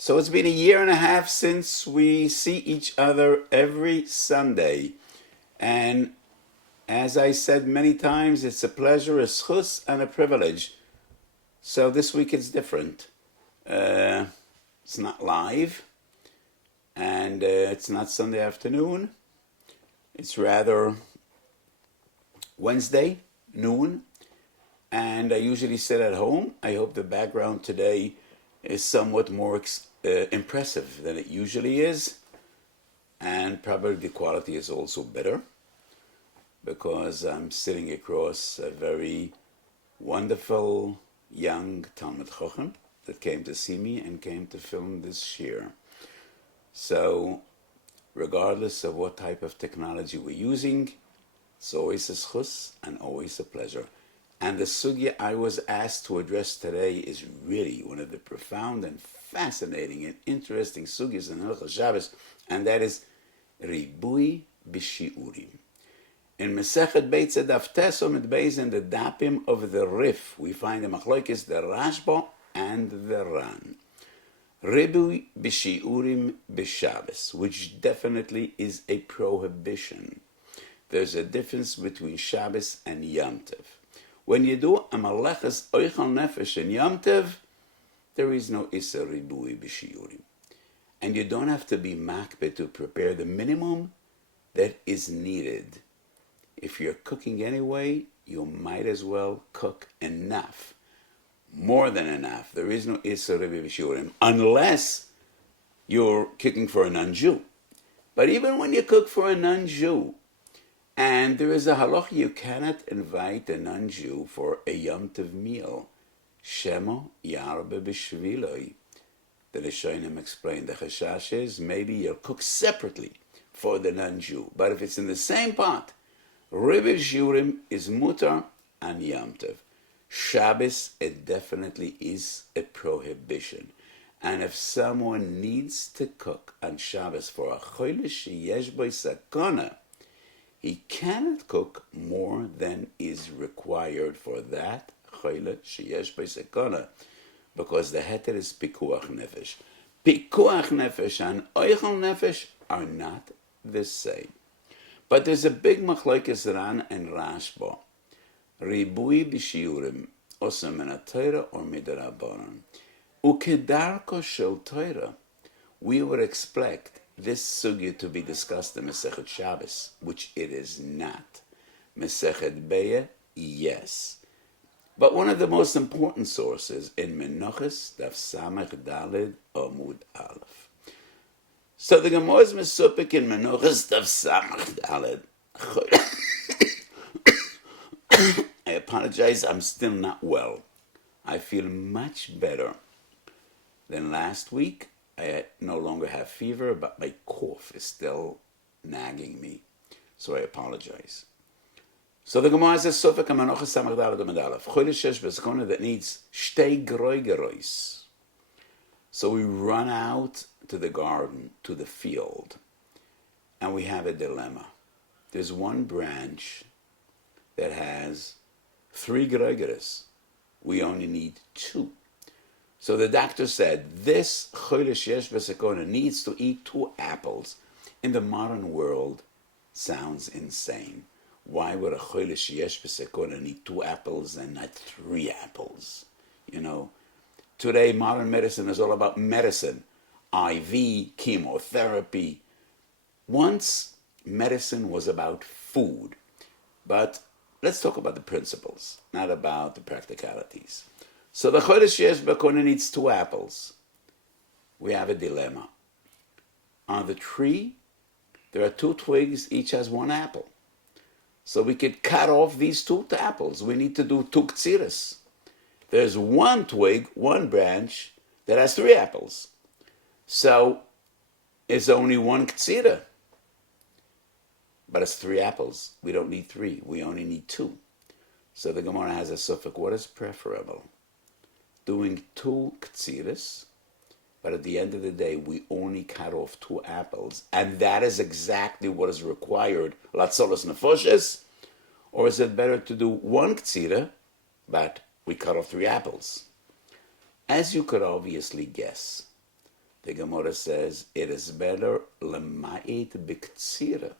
So it's been a year and a half since we see each other every Sunday. And as I said many times, it's a pleasure, a schus, and a privilege. So this week it's different. It's not live, and it's not Sunday afternoon. It's rather Wednesday noon, and I usually sit at home. I hope the background today is somewhat more impressive than it usually is, and probably the quality is also better because I'm sitting across a very wonderful young Talmid Chacham that came to see me and came to film this shiur. So regardless of what type of technology we're using, it's always a schus and always a pleasure. And the sugya I was asked to address today is really one of the profound and fascinating and interesting sugyas in Hilchos Shabbos, and that is ריבוי בשיעורים. In Masechet Beitza Daf Tes Omid Beis in the Dapim of the Rif, we find the Machlokes, the Rashba and the Ran. ריבוי בשיעורים b'Shabbos, which definitely is a prohibition. There's a difference between Shabbos and Yom Tov. When you do a malachas oichal nefesh in Yom Tov, there is no Issa ריבוי b'Shiurim. And you don't have to be makbeh to prepare the minimum that is needed. If you're cooking anyway, you might as well cook enough. More than enough. There is no Issa ריבוי b'Shiurim, unless you're cooking for a non-Jew. But even when you cook for a non-Jew, and there is a halacha, you cannot invite a non-Jew for a Yom Tov meal. Shemo yarbe b'shviloi. The Rishonim explained the chashash is maybe you'll cook separately for the non-Jew. But if it's in the same pot, ריבוי b'shiurim is mutar and Yom Tov. Shabbos, it definitely is a prohibition. And if someone needs to cook on Shabbos for a chodesh sheyesh bo sakana, he cannot cook more than is required for that chodesh sheyesh bo sakana, because the heter is pikuach nefesh. Pikuach nefesh and oichal nefesh are not the same. But there's a big machlokes Ran and Rashba. ריבוי בשיעורים, עושה מן התורה or מדרבנן. וכדרכו של תורה, we would expect this sugya to be discussed in Masechet Shabbos, which it is not. Masechet Beya, yes. But one of the most important sources in Menachos, Daf Samech Daled Amud Aleph. So the Gemara is mesupik in Menachos, Daf Samech Daled. I apologize, I'm still not well. I feel much better than last week. I no longer have fever, but my cough is still nagging me. So I apologize. So the Gemara says, Sofek HaManochas Samach Daled Amud Aleph. Chodesh Shesh B'Zakona that needs shtei groigerois. So we run out to the garden, to the field, and we have a dilemma. There's one branch that has 3 groigeres. We only need 2. So the doctor said, this chodesh sheyesh b'sakona needs to eat 2 apples. In the modern world, sounds insane. Why would a chodesh sheyesh b'sakona need 2 apples and not 3 apples? You know, today modern medicine is all about medicine. IV, chemotherapy. Once, medicine was about food. But let's talk about the principles, not about the practicalities. So the chodesh sheyesh b'sakona needs 2 apples. We have a dilemma. On the tree, there are 2 twigs, each has 1 apple. So we could cut off these 2 apples. We need to do 2 ktsiras. There's 1 twig, 1 branch, that has 3 apples. So it's only 1 ktsira. But it's 3 apples. We don't need 3. We only need 2. So the Gemara has a suffix. What is preferable? Doing 2 ktsiras, but at the end of the day, we only cut off 2 apples, and that is exactly what is required. Latzolos nefoshes, or is it better to do 1 ktsira, but we cut off 3 apples? As you could obviously guess, The Gemara says it is better lema'it b'ktsira.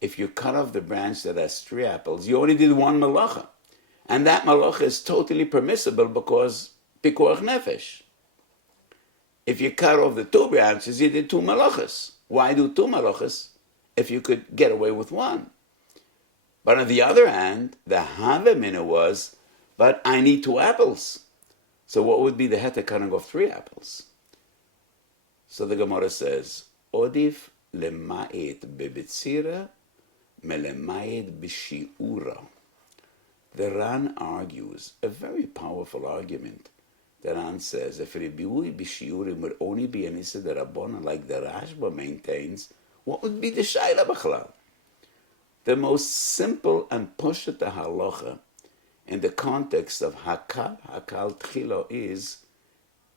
If you cut off the branch that has 3 apples, you only did 1 malacha. And that malacha is totally permissible because pikuach nefesh. If you cut off the 2 branches, you did 2 malachas. Why do 2 malachas if you could get away with 1? But on the other hand, the havamina was, but I need 2 apples. So what would be the heta cutting off 3 apples? So the Gemara says, Odif lema'et bebitzira melema'et b'shi'ura. The Ran argues a very powerful argument. The Ran says, if ריבוי בשיעורים would only be an issa derabbanan like the Rashba maintains, what would be the shaila b'chlal? The most simple and pushet halacha in the context of hakal tchilo is,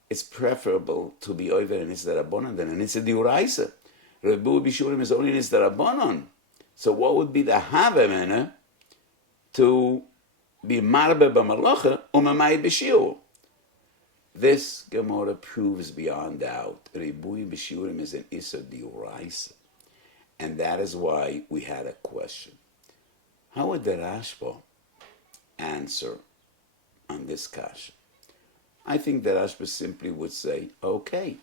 it's preferable to be over an issa derabbanan than an issa diuraisa. ריבוי בשיעורים is only an issa derabbanan. So what would be the havamina to be marbe b'malacha u'mamayit b'shiur? This Gemara proves beyond doubt Rebui B'Shiurim is an Issa D'Oraisa. And that is why we had a question. How would the Rashba answer on this kasha? I think the Rashba simply would say, okay,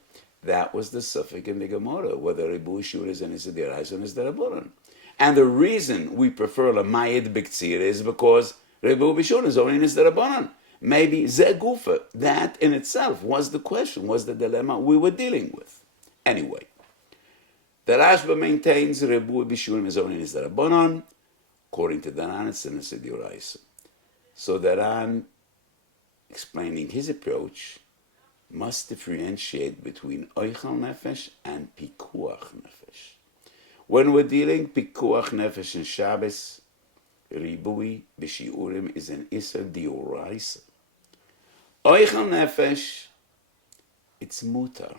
that was the suffix in the Gemara, whether Rebui B'Shiurim is an Issa D'Oraisa and is D'Rabbanan. And the reason we prefer Lamayid B'Ktsir is because Rebui B'Shiurim is only an Issa D'Rabbanan. Maybe Zegufa, that in itself was the question, was the dilemma we were dealing with. Anyway, the Rashba maintains Rebui B'Shiurim is only Issa D'Rabbanan. According to the Ran, it's an Issa D'Oraisa. So the Ran, explaining his approach, must differentiate between Oichal Nefesh and Pikuach Nefesh. When we're dealing Pikuach Nefesh in Shabbos, Rebui B'Shiurim is an Issa D'Oraisa. Oichal Nefesh, it's mutar.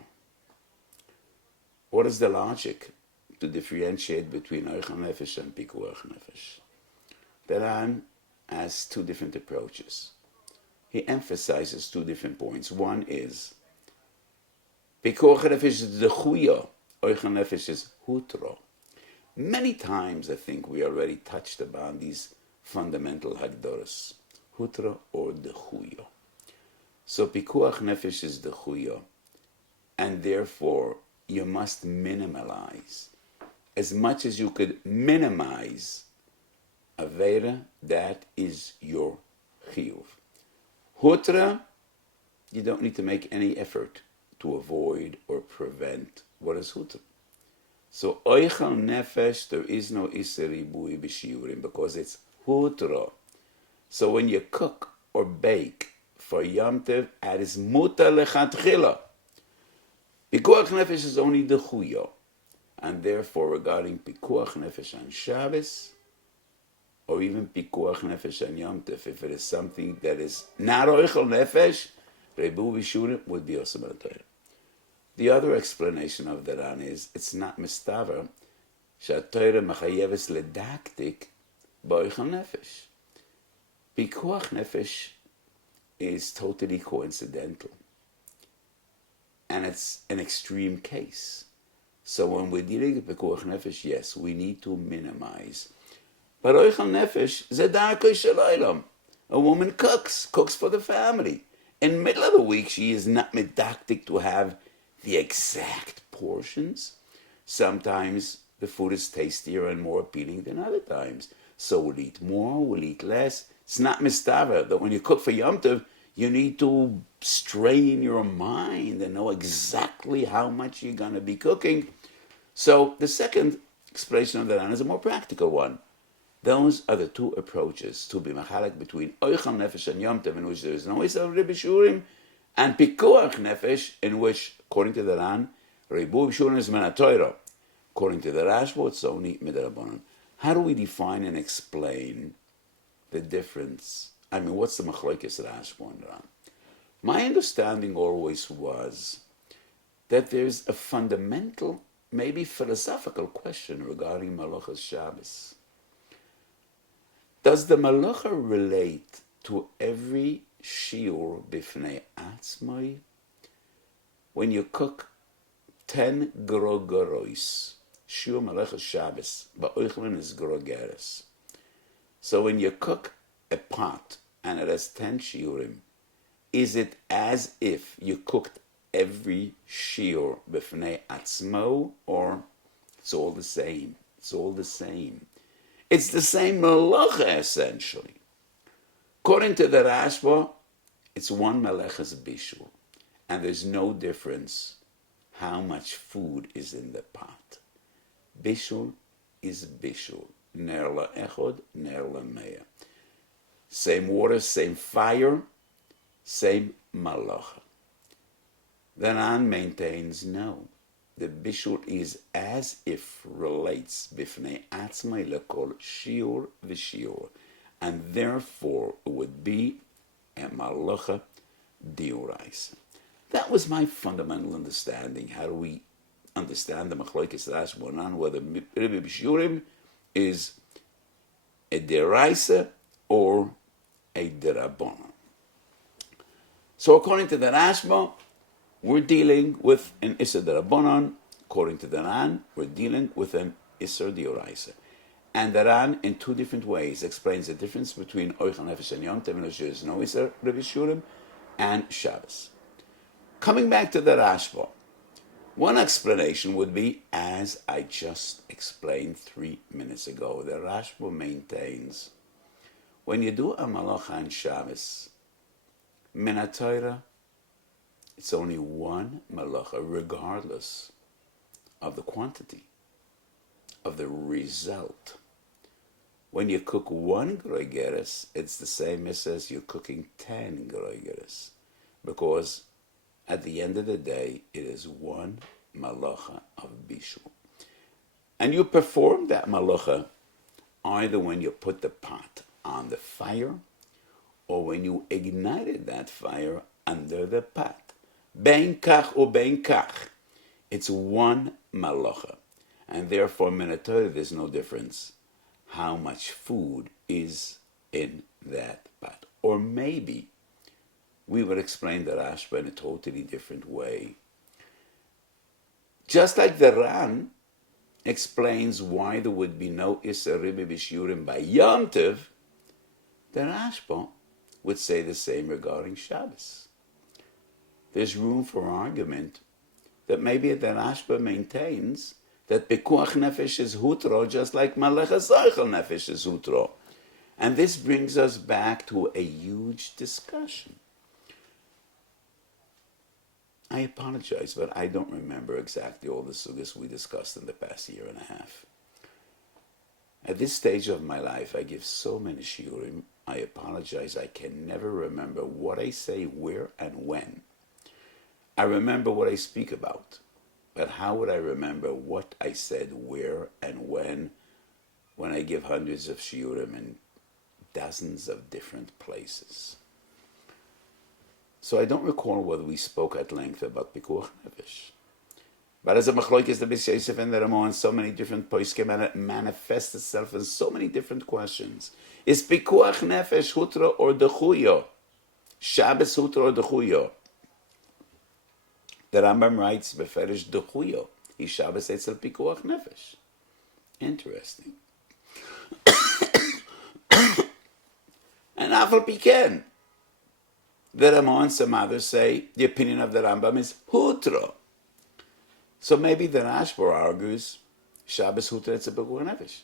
What is the logic to differentiate between Oichal Nefesh and Pikuach Nefesh? The Ran has 2 different approaches. He emphasizes 2 different points. One is, Pikuach Nefesh is the chuya, Oichal Nefesh is hutro. Many times I think we already touched upon these fundamental hagdoros, hutro or the chuya. So pikuach nefesh is the chuya, and therefore you must minimalize as much as you could minimize avera. That is your chiyuv. Hutra, you don't need to make any effort to avoid or prevent what is hutra. So oichal nefesh, there is no issa ribui b'shiurim because it's hutra. So when you cook or bake for Yom Tov, it is mutar lechatchila. Pikuach nefesh is only the chuyo, and therefore regarding pikuach nefesh on Shabbos, or even pikuach nefesh on Yom Tov, if it is something that is not oichal nefesh, rebui b'shiurim would be also Torah. The other explanation of the Ran is, it's not mistaver, שהתורה מחייבת לדקדק באויכל נפש. Pikuach nefesh is totally coincidental. And it's an extreme case. So when we're dealing with Pikuach nefesh, yes, we need to minimize. But oichel nefesh, ze darkei shel olam. A woman cooks for the family. In the middle of the week, she is not medactic to have the exact portions. Sometimes the food is tastier and more appealing than other times. So we'll eat more, we'll eat less. It's not mistaver that when you cook for Yom Tov, you need to strain your mind and know exactly how much you're going to be cooking. So the second explanation of the Ran is a more practical one. Those are the 2 approaches to be machalek between oichal nefesh and Yom Tov, in which there is no issa of b'shiurim, and pikuach nefesh, in which, according to the Ran, rebui b'shiurim is min haTorah. According to the Rashba, it's only midrabanan. How do we define and explain the difference? I mean, what's the machlokes Rashba and Ran? My understanding always was that there's a fundamental, maybe philosophical question regarding Malachas Shabbos. Does the Malacha relate to every shiur b'fnei atzmai, when you cook 10 grogorois, shiur malachas Shabbos, ba'oichlin is grogeres. So when you cook a pot and it has 10 shiurim, is it as if you cooked every shiur b'fnei atzmo, or it's all the same? It's all the same. It's the same melacha essentially. According to the Rashba, it's one melecha's bishul, and there's no difference how much food is in the pot. Bishul is bishul. Ner la'echod, ner la'meya. Same water, same fire, same malacha. The Ran maintains no. The bishul is as if relates bifnei atzmai lekol shiur v'shiur, and therefore it would be a malacha diuraisa. That was my fundamental understanding. How do we understand the machlokes Rashi Bonan, whether Rebbe B'Shiurim is a deraisa or a derabbanan? So according to the Rashba, we're dealing with an Isser derabbanan. According to the Ran, we're dealing with an Isser dioraisa. And the Ran, in two different ways, explains the difference between Oichel Nefesh and Yom Tov, and there is no Isser Rebbe B'Shiurim, and Shabbos. Coming back to the Rashba, one explanation would be, as I just explained 3 minutes ago, the Rashba maintains, when you do a malacha on Shabbos, min haTorah, it's only one malacha, regardless of the quantity, of the result. When you cook one groigeres, it's the same as you're cooking 10 groigeres, because at the end of the day, it is one malacha of bishul. And you perform that malacha either when you put the pot on the fire or when you ignited that fire under the pot. Ben kach or ben kach. It's one malacha. And therefore, min haTorah, there's no difference how much food is in that pot. Or maybe we would explain the Rashba in a totally different way. Just like the Ran explains why there would be no Isser Rebbe B'Shiurim by Yom Tov, the Rashba would say the same regarding Shabbos. There's room for argument that maybe the Rashba maintains that Pekuach Nefesh is Hutro, just like Malachas Oichel Nefesh is Hutro. And this brings us back to a huge discussion. I apologize, but I don't remember exactly all the sugyas we discussed in the past year and a half. At this stage of my life, I give so many shiurim, I apologize, I can never remember what I say, where, and when. I remember what I speak about, but how would I remember what I said, where, and when I give hundreds of shiurim in dozens of different places? So I don't recall whether we spoke at length about Pikuach Nefesh. But as a machlokes the Beis Yosef and the Ramah, so many different poskim, and it manifests itself in so many different questions. Is Pikuach Nefesh Hutro or Dechuyo? Shabbos Hutro or Dechuyo? The Rambam writes, Beferish Dechuyo. He Shabbos Etzel Pikuach Nefesh. Interesting. And Afal Piken. The Ramah and some others say the opinion of the Rambam is Hutro. So maybe the Rashba argues Shabbos Hutro it's a Pekuach Nefesh.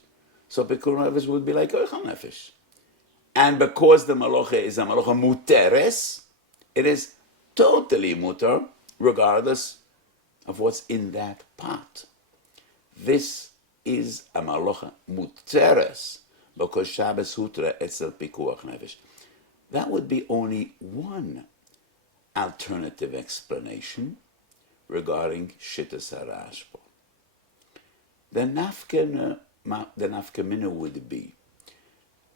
So Pekuach Nefesh would be like Oichel Nefesh. And because the Malacha is a Malacha Muteres, it is totally muter, regardless of what's in that pot. This is a Malacha Muteres, because Shabbos Hutro it's a Pekuach Nefesh. That would be only one alternative explanation regarding Shittas HaRashba. The nafkamina would be,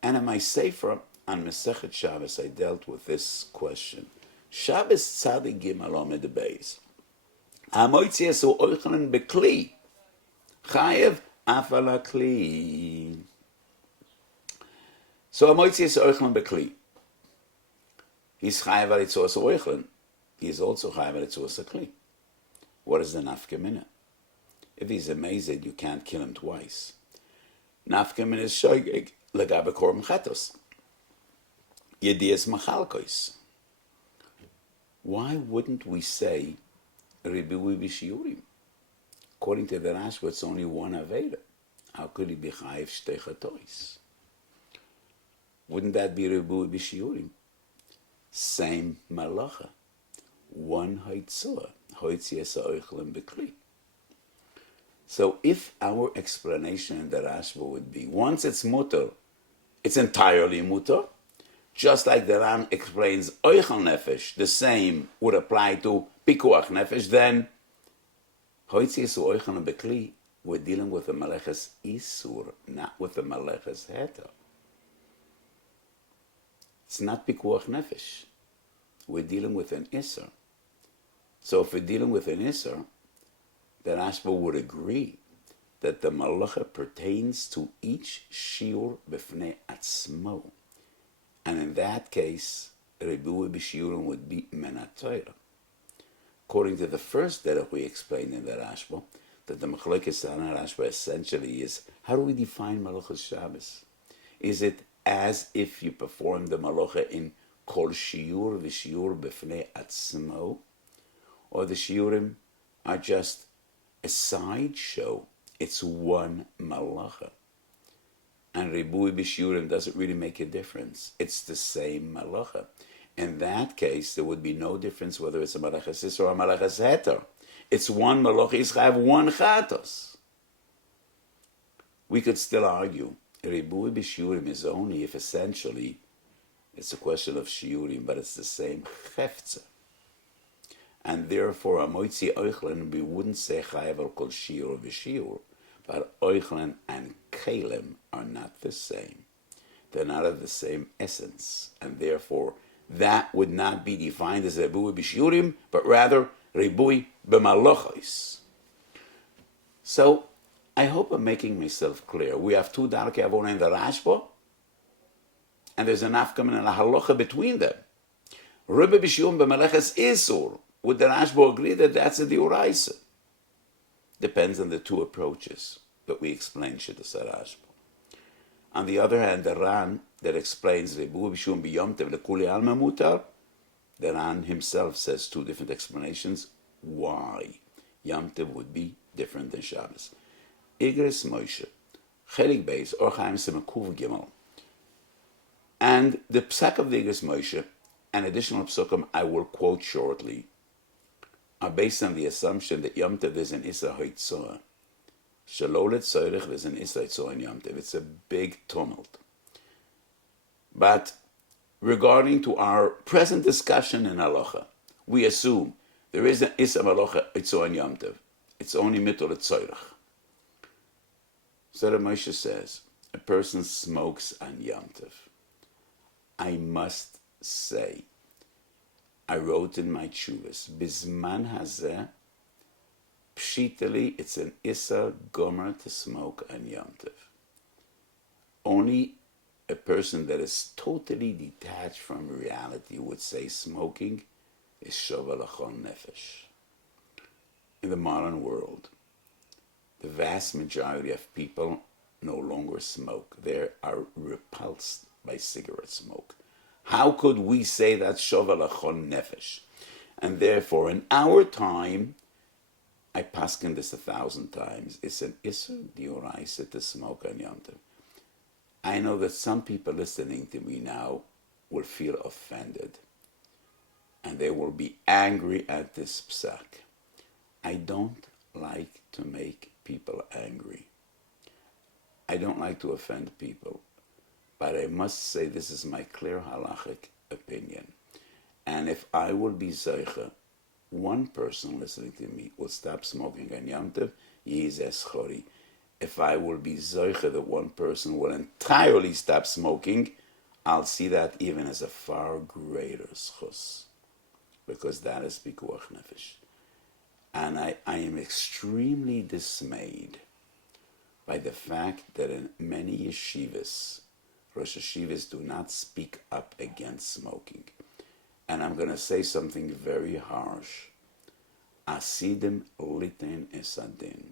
and in my sefer on Masechet Shabbos I dealt with this question. Shabbos Tzadik Gimel Omed Beis. Hamoitzi esu oichelen bekli. Chayev afal hakli. So hamoitzi esu oichelen bekli. He's chayav al itzos oichlen. He is also chayav al itzos hakli. What is the nafka mina? If he's amazed, you can't kill him twice. Nafka mina is shoygig legabe korm chatos. Yedias machalkois. Why wouldn't we say ריבוי בשיעורים? According to the Rashba, it's only one Aveda. How could he be chayiv shtei chatois? Wouldn't that be ריבוי בשיעורים? Same malacha. One haitzah. Hoitzias ha'oichlem bekli. So if our explanation in the Rashba would be, once it's mutter, it's entirely mutter, just like the Ran explains oichel nefesh, the same would apply to pikuach nefesh, then hoitzias ha'oichlem bekli, we're dealing with the maleches isur, not with the maleches heter. It's not pikuach nefesh. We're dealing with an isur. So if we're dealing with an isur, the Rashba would agree that the malacha pertains to each shiur b'fnei atzmo. And in that case, ריבוי b'shiurim would be menatayra. According to the first derech we explained in the Rashba, that the machlokes on Rashba essentially is, how do we define malachas Shabbos? Is it as if you perform the malacha in kol shiur v'shiur b'fnei atzmo, or the shiurim are just a sideshow? It's one malacha. And ריבוי b'shiurim doesn't really make a difference. It's the same malacha. In that case, there would be no difference whether it's a malachas isur or a malachas heter. It's one malacha, it's have one chatos. We could still argue ריבוי b'shiurim is only if essentially it's a question of shiurim, but it's the same chefza. And therefore, a moitzi oichlen, we wouldn't say chayav al kol shiur v'shiur, but oichlen and kalim are not the same. They're not of the same essence, and therefore, that would not be defined as ריבוי b'shiurim, but rather ריבוי b'malachos. So, I hope I'm making myself clear. We have two darkei avona in the Rashba, and there's an afkaman and a halacha between them. ריבוי b'shiurim b'maleches isur. Would the Rashba agree that that's a diuraisa? Depends on the two approaches that we explained Shittas Rashba. On the other hand, the Ran that explains ריבוי b'shiurim b'yomtev lekuli alma mutar, the Ran himself says two different explanations why Yomtev would be different than Shabbos. Igris Moshe, Chelik Beis, Or Chaim Semekuv Gimel. And the psak of the Igris Moshe, and additional psukim I will quote shortly, are based on the assumption that Yom Tov is an Issa Haitzah. Shalolet Tzorech, there's an Issa Haitzah in Yom Tov. It's a big tumult. But regarding to our present discussion in Halacha, we assume there is an Issa Haitzah in Yom Tov. It's only Mitul Tzorech. So the Moshe says, a person smokes on Yom Tov. I must say, I wrote in my tshuvas, Bizman hazeh, pshitali, it's an issa gomer to smoke on Yom Tov. Only a person that is totally detached from reality would say smoking is shovel achon nefesh. In the modern world, the vast majority of people no longer smoke. They are repulsed by cigarette smoke. How could we say that shovel achon nefesh? And therefore, in our time, I paskin this 1,000 times. It's an isur dioraisa to smoke on Yom Tov. I know that some people listening to me now will feel offended, and they will be angry at this psak. I don't like to make people angry. I don't like to offend people. But I must say this is my clear halachic opinion. And if I will be zeicha, one person listening to me will stop smoking on Yom Tov, yiz eschori. If I will be zeicha that one person will entirely stop smoking, I'll see that even as a far greater schus. Because that is pikuach nefesh. And I am extremely dismayed by the fact that in many yeshivas, Rosh Yeshivas do not speak up against smoking. And I'm going to say something very harsh. asidim liten esadin.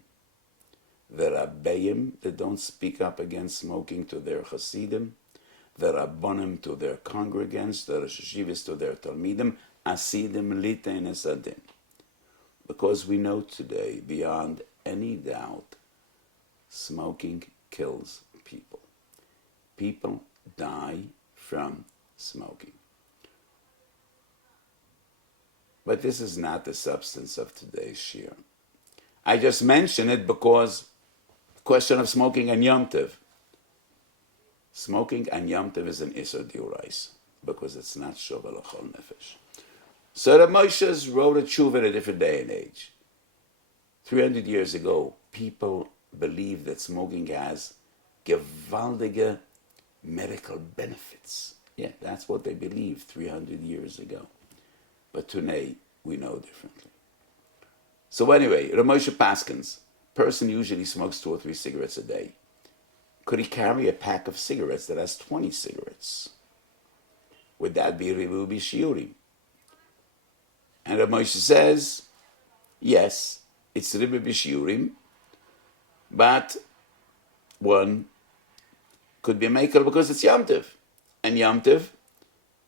The Rabbeim that don't speak up against smoking to their Hasidim, the Rabbonim to their congregants, the Rosh Hashivas to their Talmidim, asidim liten esadin. Because we know today, beyond any doubt, smoking kills people. People die from smoking. But this is not the substance of today's shiur. I just mention it because the question of smoking on Yom Tov. Smoking on Yom Tov is an Isur D'Oraisa because it's not Shova L'chol Nefesh. So the Moshes wrote a tshuva in a different day and age. 300 years ago, people believed that smoking has gewaltige medical benefits. Yeah, that's what they believed 300 years ago. But today, we know differently. So anyway, Ramosha Paskins, person usually smokes 2 or 3 cigarettes a day. Could he carry a pack of cigarettes that has 20 cigarettes? Would that be ריבוי בשיעורים? And Ramosha says, yes, it's ריבוי בשיעורים, but one could be makel because it's Yom Tov. And Yom Tov,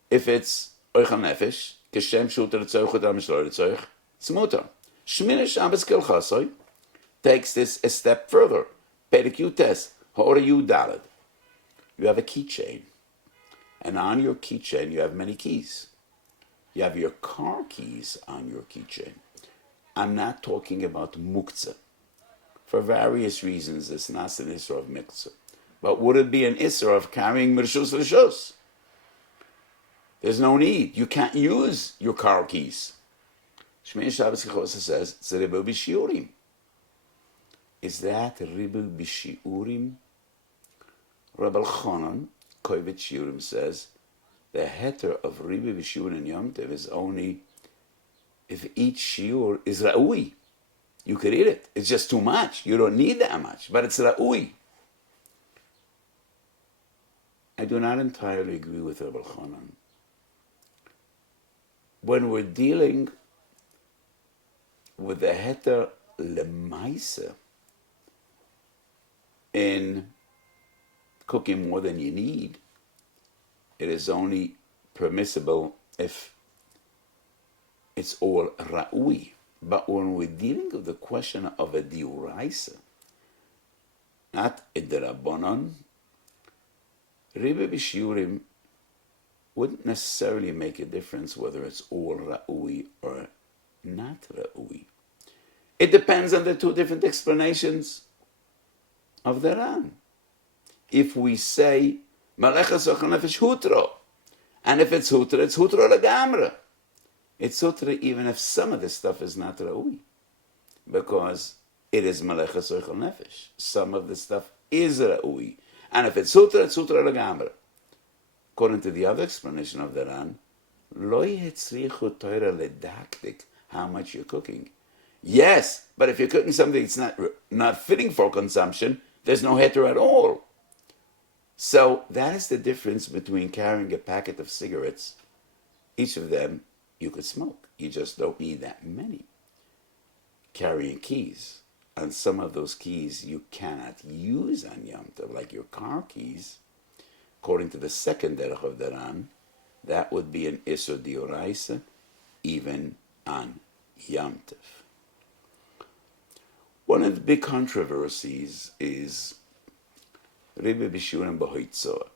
if it's Oichal Nefesh, Keshem Shuter Tzorch Udam Shlor Tzorch, it's Mutar. Shmini Shabbos Kallah takes this a step further. Pedicure test. Hora Yud Daled. You have a keychain. And on your keychain, you have many keys. You have your car keys on your keychain. I'm not talking about muktzah. For various reasons, it's not an issur of muktzah. But would it be an issur of carrying Mershus Rishos? There's no need. You can't use your car keys. Shmei Shabbos Kechosa says, it's a ריבוי בשיעורים. Is that ריבוי בשיעורים? Rabbi Elchanan, Kovet Shiurim, says, the heter of ריבוי בשיעורים in Yom Tov is only if each shiur is ra'ui. You could eat it. It's just too much. You don't need that much, but it's ra'ui. I do not entirely agree with Rabbi Elchanan. When we're dealing with the heter lemaisa in cooking more than you need, it is only permissible if it's all ra'ui. But when we're dealing with the question of a diuraisa, not a derabonon, ריבוי בשיעורים wouldn't necessarily make a difference whether it's all ra'ui or not ra'ui. It depends on the 2 different explanations of the Ran. If we say Malechas Ochel Nefesh Hutro, and if it's Hutro legamre. It's Hutro even if some of the stuff is not ra'ui, because it is Malechas Ochel Nefesh. Some of the stuff is ra'ui, and if it's Hutro legamre. According to the other explanation of the Ran, lo yetzrichu Torah ledaktik how much you're cooking. Yes, but if you're cooking something that's not fitting for consumption, there's no heter at all. So that is the difference between carrying a packet of cigarettes. Each of them you could smoke. You just don't need that many. Carrying keys. And some of those keys you cannot use on Yom Tov, like your car keys. According to the second derech of the Ran, that would be an Isur D'Oraisa, even on Yom Tov. One of the big controversies is ריבוי בשיעורים בהויצור.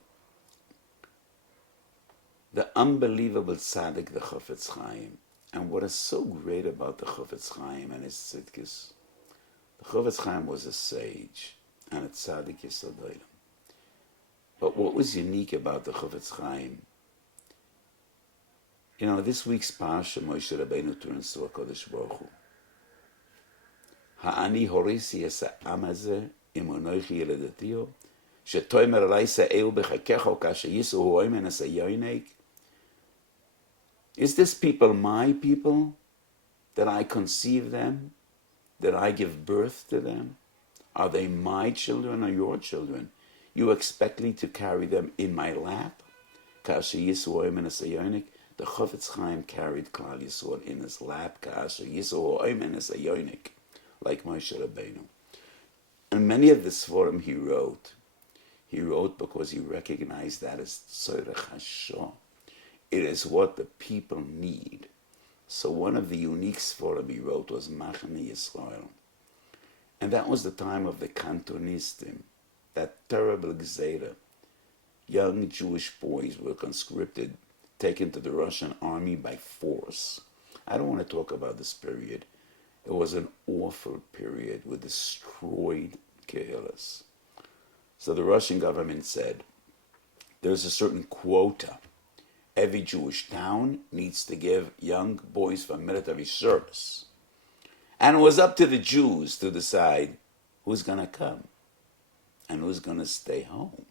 The unbelievable tzaddik, the Chofetz Chaim. And what is so great about the Chofetz Chaim and his tzidkis, the Chofetz Chaim was a sage and a tzaddik yesod olam. But what was unique about the Chofetz Chaim, this week's Parsha, Moshe Rabbeinu turns to HaKadosh Baruch Hu. Ha'ani horisi es ha'am hazeh im anochi yeledatiyo, shetoimer alai sa'eu b'chakecho kasher yisu ho'oimen as ha'yoinek. Is this people my people? That I conceive them? That I give birth to them? Are they my children or your children? You expect me to carry them in my lap? To the Chofetz Chaim carried Klal Yisrael in his lap, Kasher Yisrael Oimen as a Yonik, like Moshe Rabbeinu. And many of the Sforim he wrote because he recognized that as Tzorech HaShah. It is what the people need. So one of the unique Sforim he wrote was Machane Yisrael. And that was the time of the Kantonistim, that terrible Gzeira. Young Jewish boys were conscripted, taken to the Russian army by force. I don't want to talk about this period. It was an awful period with destroyed Kehillas. So the Russian government said, there's a certain quota. Every Jewish town needs to give young boys for military service. And it was up to the Jews to decide who's going to come and who's going to stay home.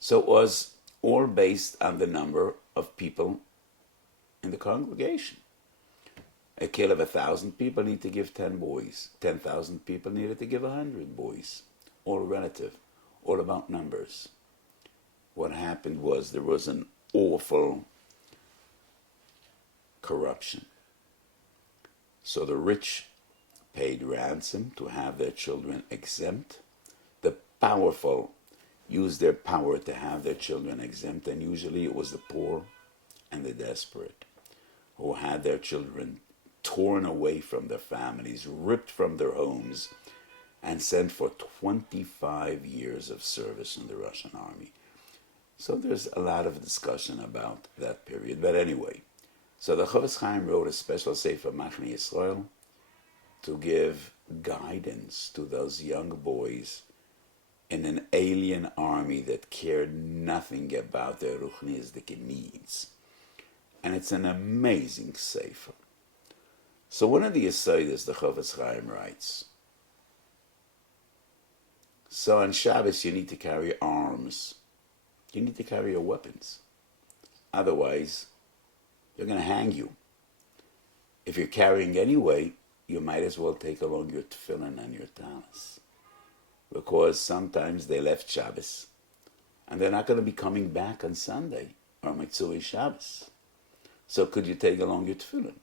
So it was all based on the number of people in the congregation. A kill of 1,000 people need to give 10 boys. 10,000 people needed to give 100 boys. All relative, all about numbers. What happened was there was an awful corruption. So the rich paid ransom to have their children exempt. The powerful used their power to have their children exempt, and usually it was the poor and the desperate who had their children torn away from their families, ripped from their homes, and sent for 25 years of service in the Russian army. So there's a lot of discussion about that period. But anyway, so the Chofetz Chaim wrote a special sefer Machane Yisrael to give guidance to those young boys in an alien army that cared nothing about their ruchnistic needs. And it's an amazing sefer. So one of the Yesodis, the Chofetz Chaim writes, so on Shabbos you need to carry arms. You need to carry your weapons. Otherwise, they're going to hang you. If you're carrying anyway, you might as well take along your tefillin and your talis. Because sometimes they left Shabbos, and they're not going to be coming back on Sunday, or Mitzvah Shabbos. So could you take along your tefillin?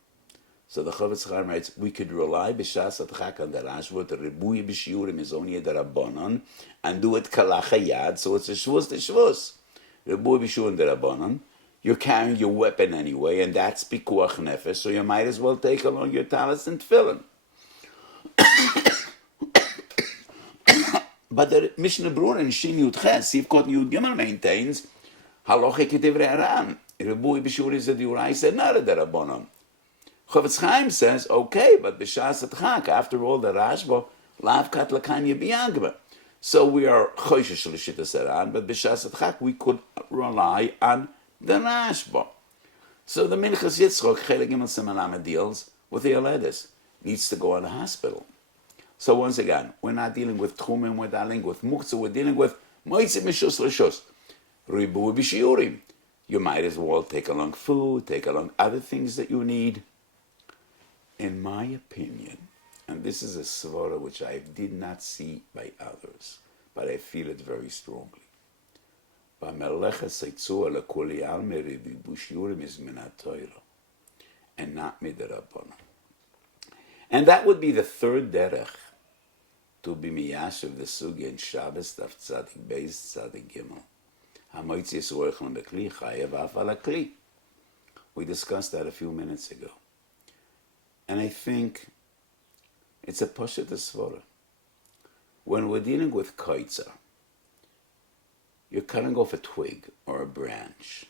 So the Chofetz Chaim writes, we could rely b'shas atchak on the Rashba, the ריבוי b'shiurim is only a darabanan, and do it Kallah yad, so it's a shvus to shvus. ריבוי b'shiurim darabanan. You're carrying your weapon anyway, and that's pikuach nefesh, so you might as well take along your talis and tefillin. But the Mishnah Brura in Shin Yud Ches, Sivkot Yud Gimel maintains, halacha k'divrei Aram. ריבוי b'shiurim is a diuraisa, not a darabanan. Chofetz Chaim says, okay, but b'shas atchak, after all, the Rashba, lav kat lakanya biyagba. So we are choishesh l'shittas Aran, but b'shas atchak, we could rely on the Rashba. So the Minchas Yitzchok, Chelik Gimel Siman deals with the Aledes, needs to go in the hospital. So once again, we're not dealing with Tchumim, we're dealing with Muktzah, we're dealing with Moitzit Mishus L'Shus, ריבוי b'shiurim. You might as well take along food, take along other things that you need. In my opinion, and this is a svara which I did not see by others, but I feel it very strongly. And not midrabanan. And that would be the third derech to be miyashiv the sugya in Shabbos daf tzadik beis tzadik gimel. Hamoitzias roichlem bekli chayev afal hakli. We discussed that a few minutes ago. And I think it's a pashat svara. When we're dealing with kaitza, you're cutting off a twig or a branch.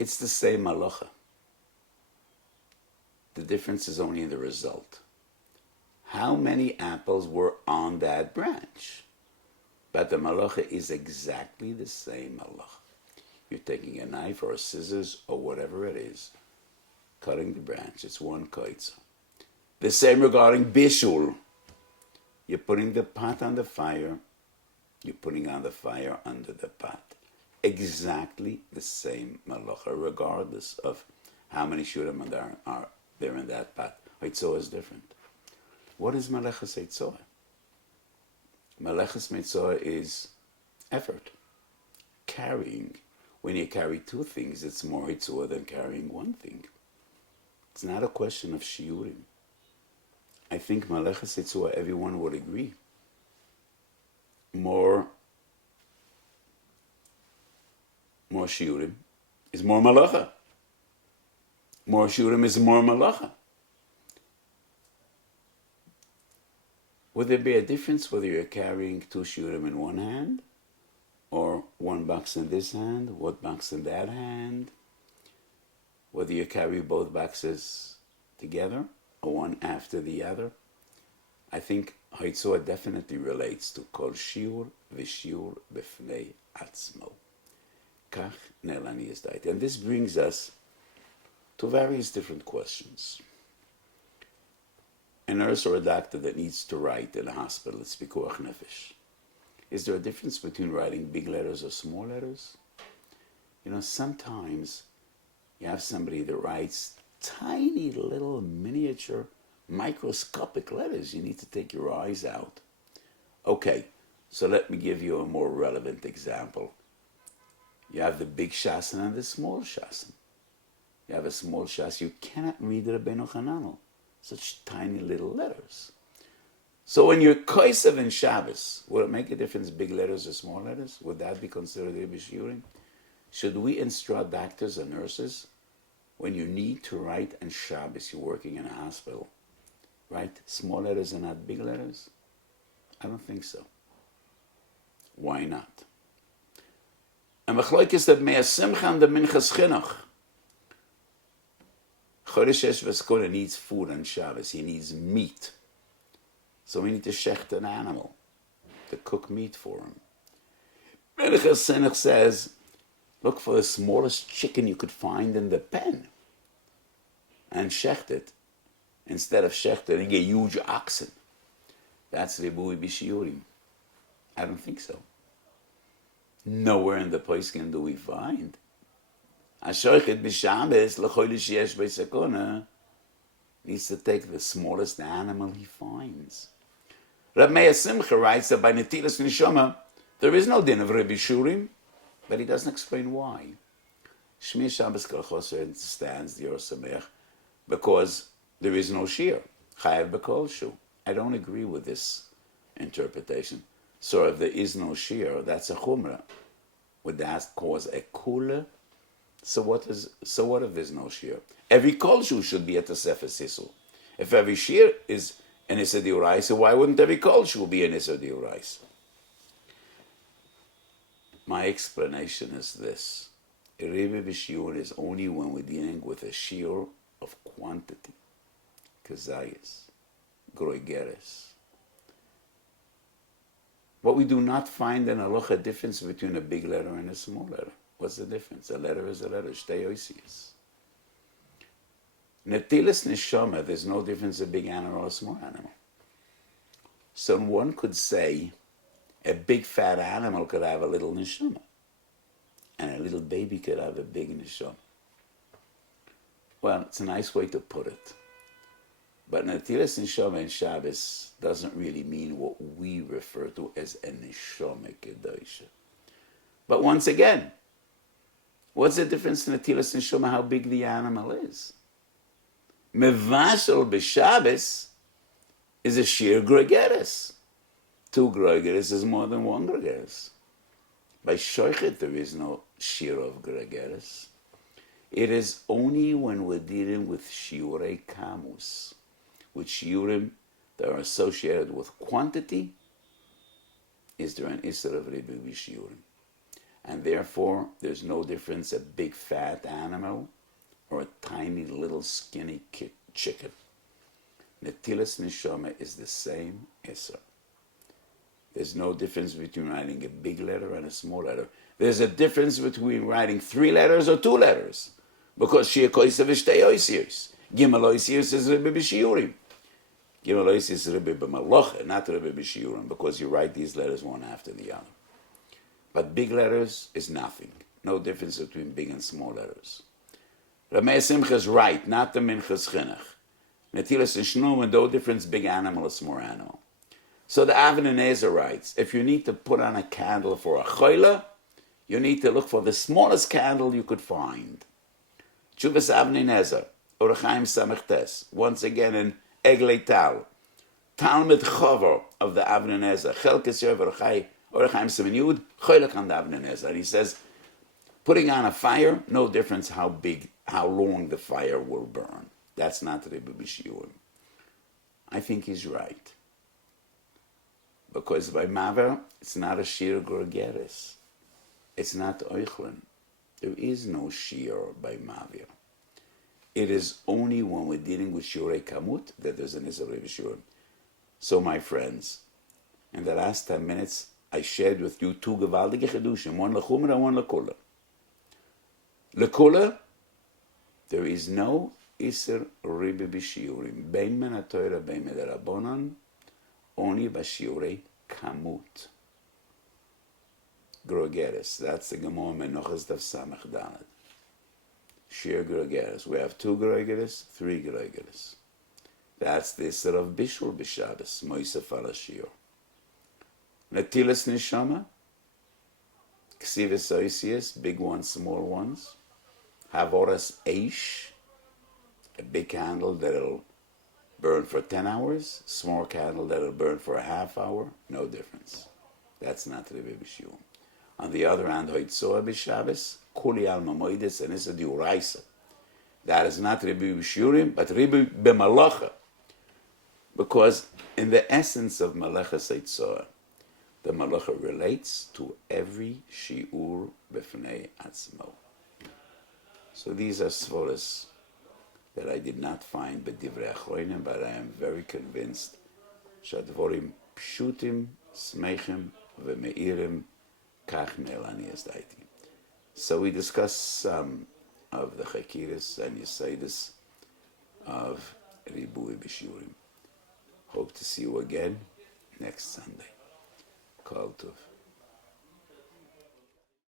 It's the same malacha. The difference is only in the result. How many apples were on that branch? But the malacha is exactly the same malacha. You're taking a knife or a scissors or whatever it is, cutting the branch. It's one kaitza. The same regarding bishul. You're putting the pot on the fire. You're putting on the fire under the pot. Exactly the same malacha, regardless of how many shurim are there in that pot. Haitzah is different. What is malechas haitzah? Malechas haitzah is effort, carrying. When you carry two things, it's more hitzua than carrying one thing. It's not a question of shiurim. I think Maleches hitzua, everyone would agree. More shiurim is more malacha. More shiurim is more malacha. Would there be a difference whether you're carrying two shiurim in one hand, or one box in this hand, one box in that hand? Whether you carry both boxes together, or one after the other? I think Hitzua definitely relates to Kol Shiur v'Shiur b'fnei atzmo. Kach nelani is dait. And this brings us to various different questions. A nurse or a doctor that needs to write in a hospital, it's pikuach nefesh. Is there a difference between writing big letters or small letters? Sometimes you have somebody that writes tiny little miniature microscopic letters. You need to take your eyes out. Okay, so let me give you a more relevant example. You have the big shasen and the small shasen. You have a small shasen, you cannot read Rabbeinu Hananel. Such tiny little letters. So when you're koisev in Shabbos, would it make a difference, big letters or small letters? Would that be considered a b'shiurim? Should we instruct doctors and nurses, when you need to write on Shabbos, you're working in a hospital, write small letters and not big letters? I don't think so. Why not? And mechloikis that mea simcha and the minchas chinuch. Chodesh Veskona needs food on Shabbos. He needs meat. So we need to shecht an animal, to cook meat for him. Minchas chinuch says, look for the smallest chicken you could find in the pen and shecht it. Instead of shechting a huge oxen. That's ריבוי בשיעורים. I don't think so. Nowhere in the poskim do we find השochet b'Shabbos l'choyle sheyesh b'sakona needs to take the smallest animal he finds. Rab Meir Simcha writes that by Netilas Neshama there is no din of Rebbe Shurim, but he doesn't explain why. Shmir Shabbos Kol Choser understands the Or Sameach because there is no shear. Chayav b'kol shu. I don't agree with this interpretation. So if there is no shear, that's a chumrah. Would that cause a kula? So what if there's no shear? Every kol shu should be at the Sefer Sisul. If every shear is an Issa D'Oraisa, why wouldn't every kol shu be an Issa D'Oraisa? My explanation is this. A rebbe b'shiur is only when we're dealing with a shear of quantity. Kazayas, groigeres. But we do not find in halacha difference between a big letter and a small letter. What's the difference? A letter is a letter. Shtei oisius. Netilas neshama, there's no difference a big animal or a small animal. So one could say a big fat animal could have a little neshama, and a little baby could have a big neshama. Well, it's a nice way to put it. But Netilas Neshama in Shabbos doesn't really mean what we refer to as a Neshama Kedosha. But once again, what's the difference in Netilas Neshama, how big the animal is? Mevashel b'Shabbos is a sheer gregeres. 2 gregeres is more than 1 gregeres. By Shoichet there is no sheer of gregeres. It is only when we're dealing with shiurei kamus, with shiurim that are associated with quantity, is there an isser of rebbe b'shiurim. And therefore, there's no difference a big fat animal or a tiny little skinny chicken. Netilas neshama is the same isser. There's no difference between writing a big letter and a small letter. There's a difference between writing 3 letters or 2 letters. Because shir koisev shtei oisius. Gimel oisius is rebbe b'shiurim. Gimel oisius is rebbe b'malocha, not rebbe b'shiurim, because you write these letters one after the other. But big letters is nothing. No difference between big and small letters. Reb Meir Simcha is right, not the Minchas Chinuch. Netilas Neshama, no difference big animal or small animal. So the Avnei Nezer writes, if you need to put on a candle for a choila, You need to look for the smallest candle you could find. Chuvas Avnei Nezer, Orachaim Samech Tes, once again in Eglei Tal, Talmud Chover of the Avnei Nezer, Chelkes Yev Orachaim Simen Yud, Choylek on the Avnei Nezer. And he says, putting on a fire, no difference how long the fire will burn. That's not Rebbe B'Shiurim. I think he's right. Because by Maver, it's not a Shir Gorgeres. It's not Oichlin. There is no Shir by Maver. It is only when we're dealing with Shiurei Kamut that there's an Isra B'Shiurim. So my friends, in the last 10 minutes, I shared with you two gewaltige Chedushim, one L'Chumra and one L'Kula. L'Kula, there is no Isra B'Shiurim. Bein men HaTorah, bein men HaRabbanon, only B'Shiurei Kamut. Grogeres, that's the Gemara Menochas Daf Samach Dalet. Shir Grogeres. We have 2 Grogeres, 3 Grogeres. That's the Isra of Bishul B'Shabbos, Moisef al Shir. Netilas Neshama, Ksivis Oisius, big ones, small ones. Havoras Eish, a big candle that'll burn for 10 hours, small candle that'll burn for a half hour, no difference. That's not Rebbe B'Shiurim. On the other hand, Hoitzoa B'Shabbos, Kuli Alma Moedes, and Issa Diuraisa. That is not Rebbe B'Shiurim, but Rebbe B'Malacha. Because in the essence of Malacha Seitzoa, the Malacha relates to every Shi'ur B'fnei Atzmo. So these are Svoras that I did not find b'divrei achronim, but I am very convinced shadvorim pshutim, smeichim, v'meirim, kach ne'elani daiti. So we discuss some of the chakiris and yisaidis of ריבוי בשיעורים. Hope to see you again next Sunday. Kol Tov.